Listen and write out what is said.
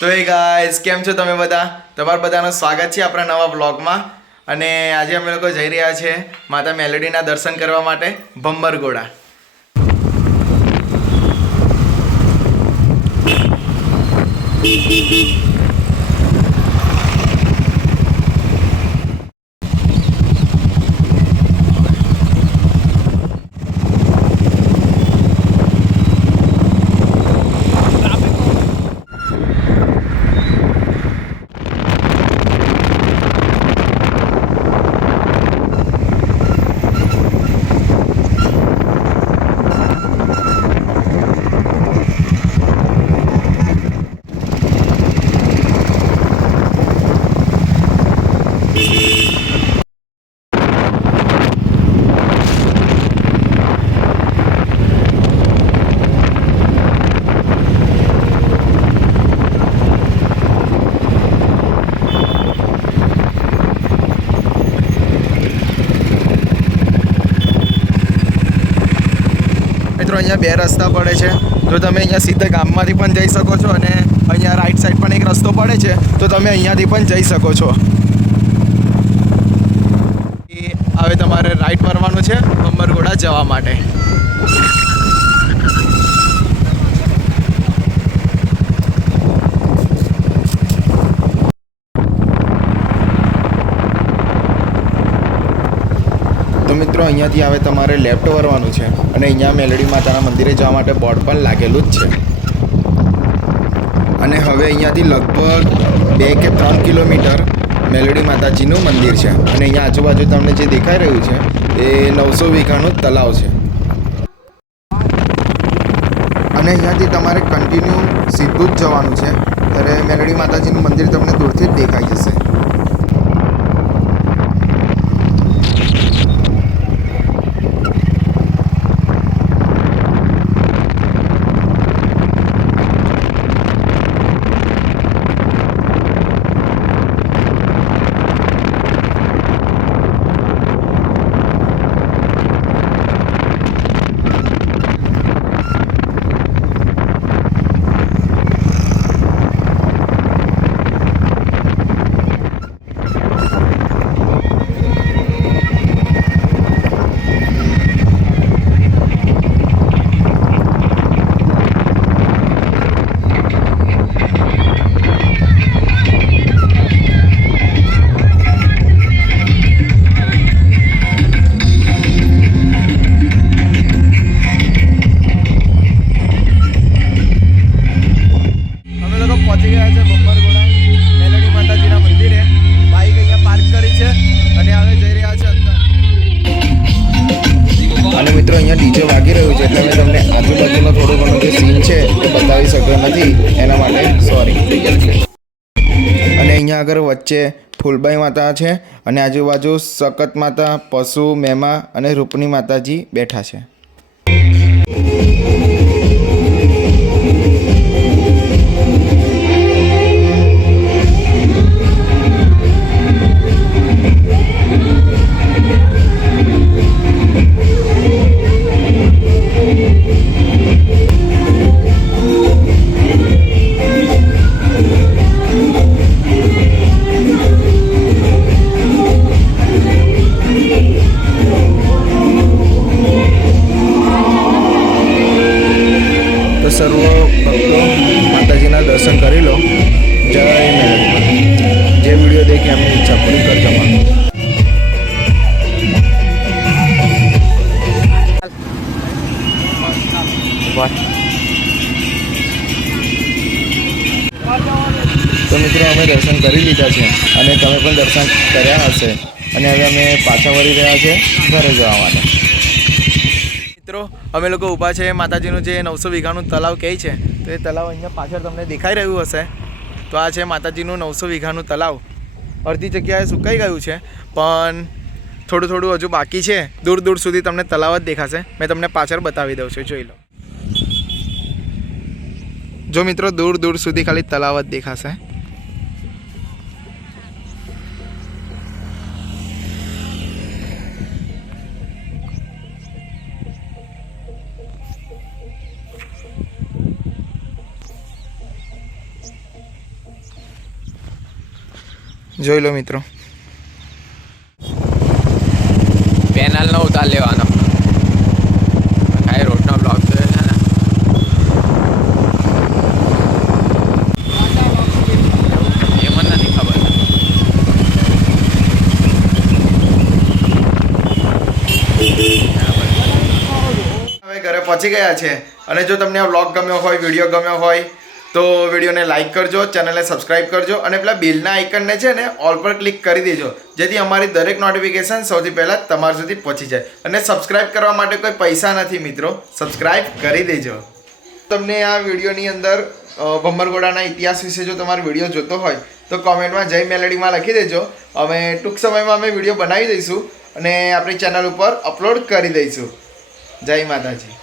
તો એ ગાઈસ કેમ છો તમે બધા? તમારું બધાનું સ્વાગત છે આપણા નવા બ્લોગમાં. અને આજે અમે લોકો જઈ રહ્યા છે માતા મેલોડીના દર્શન કરવા માટે ભંબરગોળા. મિત્રો અહીંયા બે રસ્તા પડે છે, તો તમે અહીંયા સીધા ગામમાંથી પણ જઈ શકો છો અને અહીંયા રાઈટ સાઈડ પણ એક રસ્તો પડે છે, તો તમે અહીંયાથી પણ જઈ શકો છો. હવે તમારે રાઈટ મારવાનું છે ભંબરગોળા જવા માટે. તો મિત્રો અહીંયાથી હવે તમારે લેફ્ટ વળવાનું છે અને અહીંયા મેલડી માતાના મંદિરે જવા માટે બોર્ડ પણ લાગેલું જ છે. અને હવે અહીંયાથી લગભગ 2 કે 3 કિલોમીટર મેલડી માતાજીનું મંદિર છે અને અહીંયા આજુબાજુ તમને જે દેખાઈ રહ્યું છે એ 900 વીઘાનું તલાવ છે. અને અહીંયાથી તમારે કન્ટિન્યુ સીધું જ જવાનું છે ત્યારે મેલડી માતાજીનું મંદિર તમને દૂરથી જ દેખાઈ જશે. પહોંચી ગયા છે ભંબરગોળા મેલડી માતાજીના મંદિરે. બાઈક અહીંયા પાર્ક કરી છે અને હવે જઈ રહ્યા છે અંદર. અને મિત્રો અહીંયા ડીજે વાગી રહ્યું છે એટલે મેં તમને આજુબાજુનો થોડું ઘણું જે સીન છે એ બતાવી શક્યો નથી, એના માટે સોરી. અને અહીંયા આગળ વચ્ચે ફૂલબાઈ માતા છે અને આજુબાજુ સકત માતા, પશુ, મેમા અને રૂપની માતાજી બેઠા છે. સર્વ ભક્તો માતાજીના દર્શન કરી લો. જય મેલડી. જે વિડીયો દેખે એમની ઈચ્છા પૂરી કરજો. તો મિત્રો અમે દર્શન કરી લીધા છે અને તમે પણ દર્શન કર્યા હશે અને હવે અમે પાછા વળી રહ્યા છે ઘરે જવા માટે. મિત્રો અમે લોકો ઊભા છે માતાજીનું જે 900 વીઘાનું તલાવ કહે છે, તો એ તલાવ અહીંયા પાછળ તમને દેખાઈ રહ્યું હશે. તો આ છે માતાજીનું 900 વીઘાનું તલાવ. અડધી જગ્યાએ સુકાઈ ગયું છે પણ થોડું થોડું હજુ બાકી છે. દૂર દૂર સુધી તમને તલાવ જ દેખાશે. મેં તમને પાછળ બતાવી દઉં છું, જોઈ લો. જો મિત્રો દૂર દૂર સુધી ખાલી તલાવ જ દેખાશે. જોઈ લો મિત્રો. પેનલનો ઉતાર લેવાનો. રોડનો બ્લોક છે ને એ મને નથી ખબર. હવે ઘરે પહોંચી ગયા છે અને જો તમને આ વ્લોગ ગમ્યો હોય, વિડીયો ગમ્યો હોય તો વિડીયોને લાઇક કરજો, ચેનલને સબસ્ક્રાઇબ કરજો અને પેલા બેલના આઇકનને છે ને ઓલ પર ક્લિક કરી દેજો, જેથી અમારી દરેક નોટિફિકેશન સૌથી પહેલાં તમારા સુધી પહોંચી જાય. અને સબસ્ક્રાઇબ કરવા માટે કોઈ પૈસા નથી મિત્રો, સબસ્ક્રાઇબ કરી દેજો. તમને આ વિડીયોની અંદર ભમરગોડાના ઇતિહાસ વિશે જો તમારો વિડીયો જોતો હોય તો કોમેન્ટમાં જય મેલેડીમાં લખી દેજો. અમે ટૂંક સમયમાં અમે વિડીયો બનાવી દઈશું અને આપણી ચેનલ ઉપર અપલોડ કરી દઈશું. જય માતાજી.